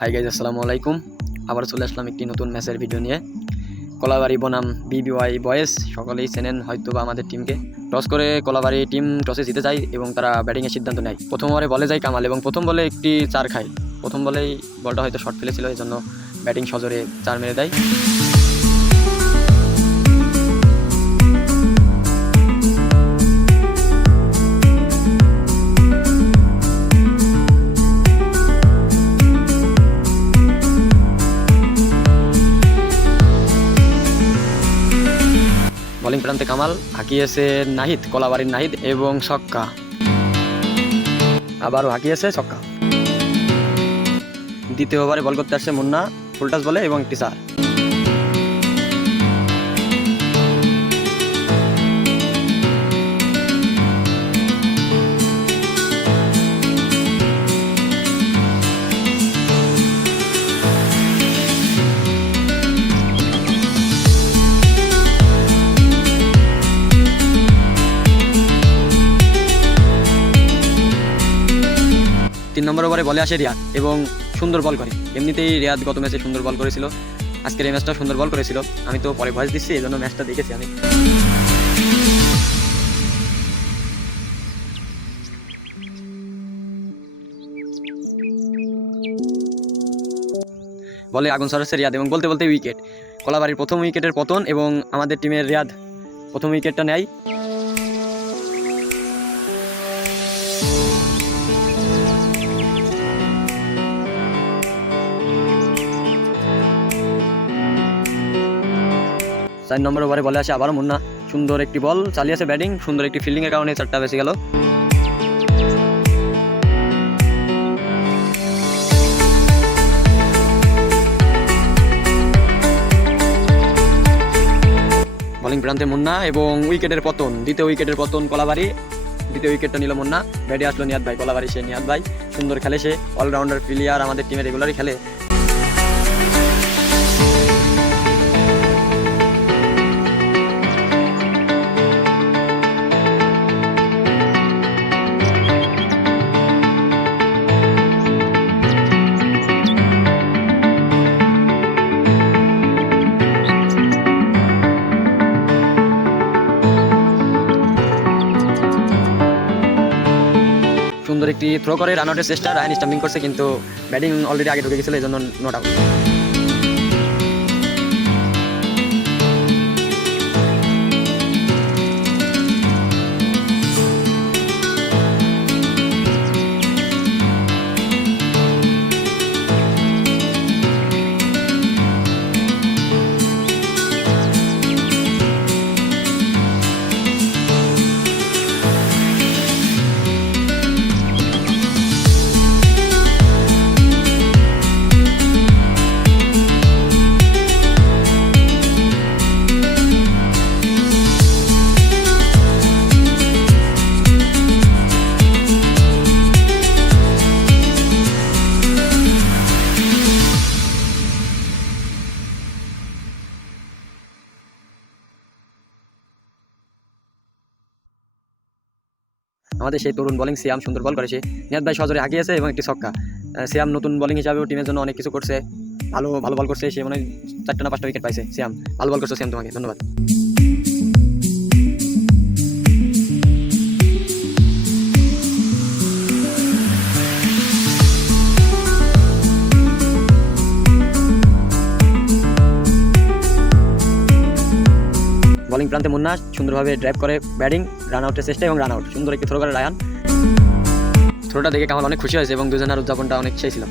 Hi guys, আসসালামু আলাইকুম। আবার চলে আসলাম একটি নতুন ম্যাচের ভিডিও নিয়ে। কলাবাড়ি বনাম বিবিওয়াই বয়েজ সকলেই চেনেন হয়তো বা আমাদের টিমকে। টস করে কলাবাড়ি টিম টসে জিতে যায় এবং তারা ব্যাটিংয়ের সিদ্ধান্ত নেয়। প্রথম ওভারে বলে যায় কামাল এবং প্রথম বলে একটি 4 খায়। প্রথম বলেই বলটা হয়তো শর্ট ফেলেছিল, এই জন্য ব্যাটিং সজোরে 4 মেরে দেয়। বোলিং প্রান্তে কামাল, হাঁকিয়েছে নাহিদ, কলাবাড়ির নাহিদ এবং ছক্কা। আবারও হাঁকিয়েছে ছক্কা। দ্বিতীয় ওভারে বল করতে আসছে মুন্না, ফুলটাস বলে এবং একটি 4। তিন নম্বর ওভারে বলে আসে রিয়াদ এবং সুন্দর বল করে। এমনিতেই রিয়াদ গত ম্যাচে সুন্দর বল করেছিল, আজকের এই ম্যাচটা সুন্দর বল করেছিল। আমি তো পরে ভয়েস দিচ্ছি, এই জন্য ম্যাচটা দেখেছি আমি। বলে আগুন সরাচ্ছে রিয়াদ এবং বলতে বলতে উইকেট। কলাবাড়ির প্রথম উইকেটের পতন এবং আমাদের টিমের রিয়াদ প্রথম উইকেটটা নেয়। চার নম্বর ওভারে বলে আসে আবারও মুন্না, সুন্দর একটি বল চালিয়েছে ব্যাটিং, সুন্দর একটি ফিল্ডিংয়ের কারণে 4টা বেঁচে গেল। বোলিং প্রান্তে মুন্না এবং উইকেটের পতন, দ্বিতীয় উইকেটের পতন কলাবাড়ি। দ্বিতীয় উইকেটটা নিল মুন্না, ব্যাটে আসলো নিয়াদ ভাই। কলাবাড়ি সে নিয়াদ ভাই সুন্দর খেলে, সে অলরাউন্ডার প্লেয়ার, আমাদের টিমে রেগুলারই খেলে। সুন্দর একটি থ্রো করে রান আউটের চেষ্টা, রায়ান স্টাম্পিং করছে কিন্তু ব্যাটিং অলরেডি আগে ঢুকে গেছিল, এই জন্য নট আউট। আমাদের সেই তরুণ বোলিং সিয়াম সুন্দর বল করেছে, নিয়াদ ভাই সজোরে হাঁকিয়েছে এবং একটি ছক্কা। সিয়াম নতুন বোলিং হিসাবেও টিমের জন্য অনেক কিছু করছে, ভালো ভালো বল করছে। সে মনে হয় 4টা না 5টা উইকেট পাইছে। সিয়াম ভালো বল করছে, সিয়াম তোমাকে ধন্যবাদ। বোলিং প্রান্তে মুন্না সুন্দরভাবে ড্রাইভ করে ব্যাটিং, রান আউটের চেষ্টা এবং রান আউট। সুন্দর একটি থ্রো করে রায়ান, থ্রোটা দেখে কামাল অনেক খুশি হয়েছে এবং দুজনের উদযাপনটা অনেক সেই ছিল।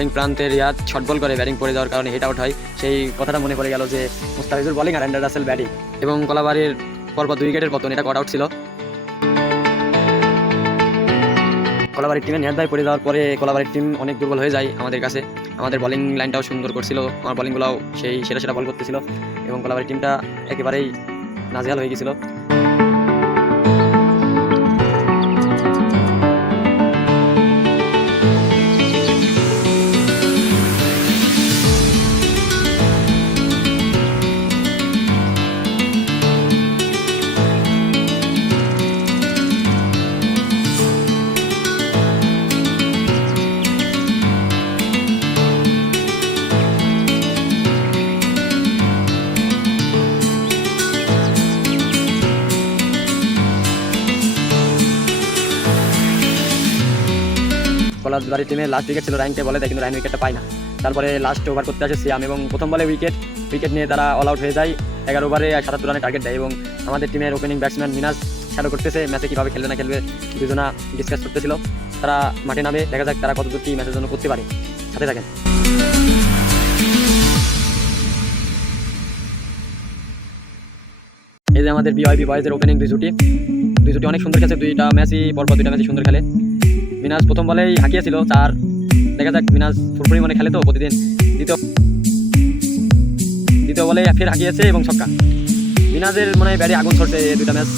বলিং প্রান্তে রিয়াদ শর্ট বল করে ব্যাটিং পড়ে যাওয়ার কারণে হিট আউট হয়। সেই কথাটা মনে পড়ে গেল যে মুস্তাফিজুর বলিং আর অ্যান্ডার রাসেল ব্যাটিং, এবং কলাবাড়ির পরপর 2 উইকেটের পতন, এটা কট আউট ছিল। কলাবাড়ির টিমে নিহাত ভাই পড়ে যাওয়ার পরে কলাবাড়ির টিম অনেক দুর্বল হয়ে যায় আমাদের কাছে। আমাদের বলিং লাইনটাও সুন্দর করছিল, আমার বলিংগুলোও সেই সেরা বল করতেছিল, এবং কলাবাড়ির টিমটা একেবারেই নাজেহাল হয়ে গেছিল। কলাবাড়ি টিমে লাস্ট উইকেট ছিল রাইনকে বলে দেয়, কিন্তু রাইন উইকেটটা পায় না। তারপরে লাস্ট ওভার করতে আসে সিয়াম, এবং প্রথম বলে উইকেট নিয়ে তারা অল আউট হয়ে যায়। 11 ওভারে 77 রানের টার্গেট দেয়, এবং আমাদের টিমের ওপেনিং ব্যাটসম্যান মিনাজ শ্যাডো করতেছে ম্যাচে কীভাবে খেলবে না খেলবে, দুজনা ডিসকাস করতেছিল। তারা মাঠে নামে, দেখা যাক তারা কতদূর কি ম্যাচের জন্য করতে পারে। সাথে থাকেন। এই যে আমাদের বিওয়াইবি বয়েজের ওপেনিং দুই জুটি অনেক সুন্দর খেলছে, দুইটা ম্যাচই সুন্দর খেলে। মিনাজ প্রথম বলেই হাঁকিয়েছিল 4, দেখা যাক মিনাজ ফুরফুরি মনে খেলে তো প্রতিদিন। দ্বিতীয় বলে ফের হাঁকিয়েছে এবং ছক্কা। মিনাজের মনে হয় ব্যাটে আগুন ছড়ছে দুইটা ম্যাচ।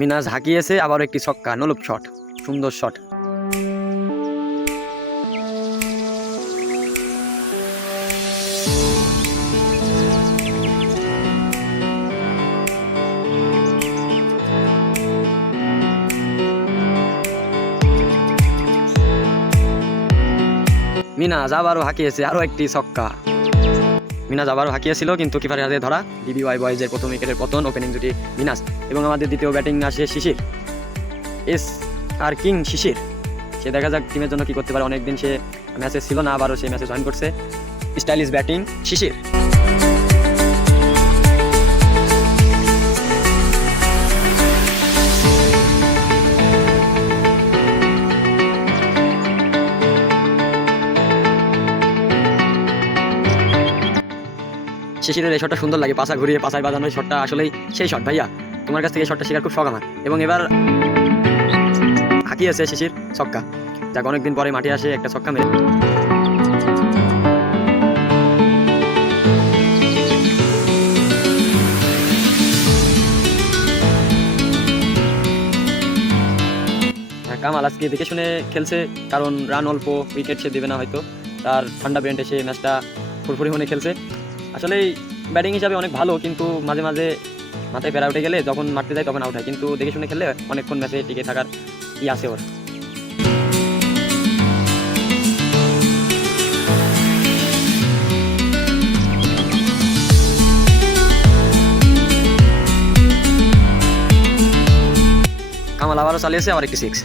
মিনাজ হাঁকিয়েছে, আবারও একটি ছক্কা, নলুপ শট, সুন্দর শট। মিনাজ আবারও হাঁকিয়েছে, আরও একটি ছক্কা। মিনাজ আবারও হাঁকিয়েছিল, কিন্তু কিপারের হাতে ধরা। বিবিওয়াই বয়েজের প্রথম উইকেটের পতন, ওপেনিং জুটি মিনাজ, এবং আমাদের দ্বিতীয় ব্যাটিং আসে শিশির, কিং শিশির। সে দেখা যাক টিমের জন্য কি করতে পারে। অনেকদিন সে ম্যাচে ছিল না, আবারও সে ম্যাচে জয়েন করছে। স্টাইলিশ ব্যাটিং শিশির। শিশিরের এই শটটা সুন্দর লাগে, পাশা ঘুরিয়ে পাশায় বাজানো শটটা আসলেই সেই শট। ভাইয়া, তোমার কাছ থেকে এই শটটা শেখার খুব শখ আমার। এবং এবার হাঁকিয়েছে শিশির, ছক্কা। যাক, অনেকদিন পরে মাঠে আসে একটা ছক্কা মেরে। কামাল আজকে দেখে শুনে খেলছে, কারণ রান অল্প, উইকেট সে দেবে না হয়তো। তার ঠান্ডা ব্রেন্ডে সে ম্যাচটা ফুরফুরি মনে খেলছে। আসলে ব্যাটিং হিসাবে অনেক ভালো, কিন্তু মাঝে মাঝে মাথায় প্যারা উঠে গেলে যখন মারতে যায় তখন আউট হয়। কিন্তু দেখে শুনে খেললে অনেকক্ষণ ম্যাচে টিকে থাকার আছে ওর। কামাল আবারও চালিয়েছে, আবার একটি 6।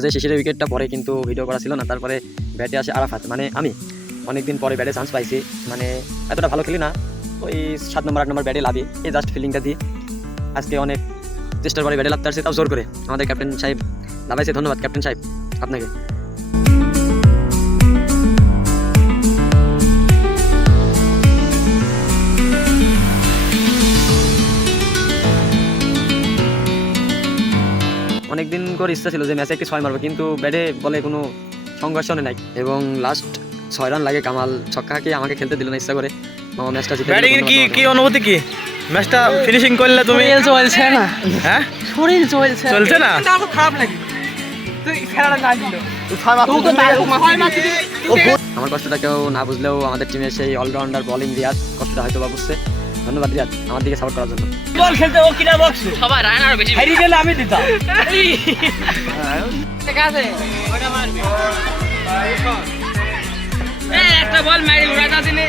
মাঝে শেষের উইকেটটা পরে কিন্তু ভিডিও করা ছিল না। তারপরে ব্যাটে আসে আরাফাত, মানে আমি অনেকদিন পরে ব্যাটে চান্স পাইছি, মানে এতটা ভালো খেলি না, ওই 7 নম্বর 8 নম্বর ব্যাটে লাভি, এই জাস্ট ফিলিংটা দিই। আজকে অনেক চেষ্টার পরে ব্যাটে লাভতে আসছে, তাও জোর করে আমাদের ক্যাপ্টেন সাহেব লাভাইছে। ধন্যবাদ ক্যাপ্টেন সাহেব আপনাকে। অনেকদিন করে ইচ্ছা ছিল যে ম্যাচে একটি 6 মারবো, কিন্তু ব্যাটে বলে কোনো সংঘর্ষণে নাই এবং লাস্ট 6 রান লাগে কামাল ছক্কা হাঁকিয়ে আমাকে খেলতে দিল না ইচ্ছা করে। মামা ম্যাচটা জিতে ব্যাটিং এর কি অনুভূতি, কি ম্যাচটা ফিনিশিং করলে তুমি? চলছে না, হ্যাঁ শরীর চলছে চলছে না, খারাপ লাগে। তুই খেলাটা না দিল আমার কষ্টটা কেউ না বুঝলেও আমাদের টিমের সেই অলরাউন্ডার বোলিং রিয়াদ কষ্টটা হয়তো বা বুঝছে। ধন্যবাদ রিয়াদ আমার দিকে সাপোর্ট করার জন্য। বল খেলতে ও কিনা বক্স সবাই রান আর বেশি হারিয়ে গেলে আমি দিতাম। ঠিক আছে ওটা মারবি, একটা বল মারি উড়াতা দিনে।